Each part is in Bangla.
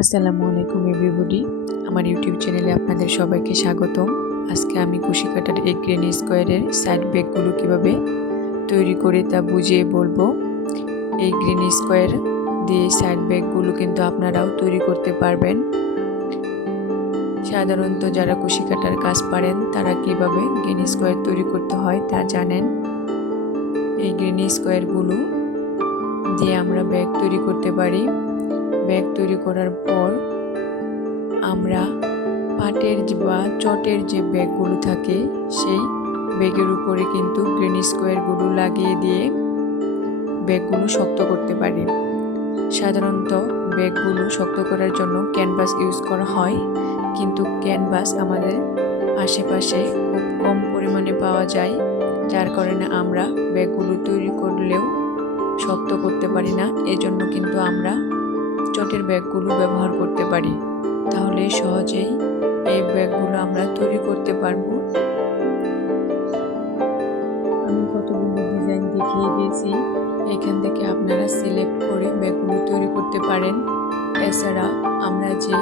আসসালামু আলাইকুম এভরিবডি আমার ইউটিউব চ্যানেলে আপনাদের সবাইকে স্বাগতম। আজকে আমি কুশি কাটার এই গ্রেন স্কোয়ারের সাইড ব্যাগগুলো কীভাবে তৈরি করে তা বুঝিয়ে বলব। এই গ্রিন স্কোয়ার দিয়ে সাইড ব্যাগগুলো কিন্তু আপনারাও তৈরি করতে পারবেন। সাধারণত যারা কুশি কাটার কাজ পারেন, তারা কীভাবে গ্রিন স্কোয়ার তৈরি করতে হয় তা জানেন। এই গ্রিন স্কোয়ারগুলো দিয়ে আমরা ব্যাগ তৈরি করতে পারি। ব্যাগ তৈরি করার পর আমরা পাটের বা চটের যে ব্যাগগুলো থাকে, সেই ব্যাগের উপরে কিন্তু গ্রিন স্কোয়ারগুলো লাগিয়ে দিয়ে ব্যাগগুলো শক্ত করতে পারি। সাধারণত ব্যাগগুলো শক্ত করার জন্য ক্যানভাস ইউজ করা হয়, কিন্তু ক্যানভাস আমাদের আশেপাশে খুব কম পরিমাণে পাওয়া যায়, যার কারণে আমরা ব্যাগগুলো তৈরি করলেও শক্ত করতে পারি না। এজন্য কিন্তু আমরা চটের ব্যাগগুলো ব্যবহার করতে পারি। তাহলে সহজেই এই ব্যাগগুলো আমরা তৈরি করতে পারব। আমি কতগুলো ডিজাইন দেখিয়ে দিয়েছি। এখান থেকে আপনারা সিলেক্ট করে ব্যাগগুলো তৈরি করতে পারেন। এছাড়া আমরা যে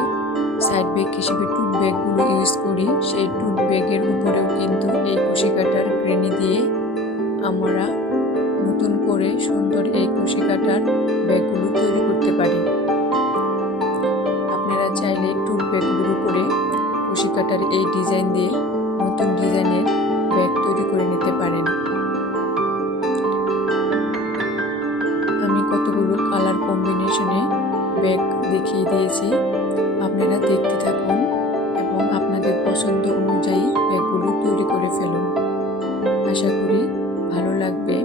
সাইড ব্যাগ হিসেবে টুথ ব্যাগগুলো ইউজ করি, সেই টুথ ব্যাগের উপরেও কিন্তু এই কুশি কাটার গ্রেনি দিয়ে আমরা নতুন করে সুন্দর এই কুশি কাটার ব্যাগগুলো তৈরি করতে পারি। কুশি কাটার এই ডিজাইন দিয়ে নতুন ডিজাইনের ব্যাগ তৈরি করে নিতে পারেন। আমি কতগুলো কালার কম্বিনেশনে ব্যাগ দেখিয়ে দিয়েছি। আপনারা দেখতে থাকুন এবং আপনাদের পছন্দ অনুযায়ী ব্যাগগুলো তৈরি করে ফেলুন। আশা করি ভালো লাগবে।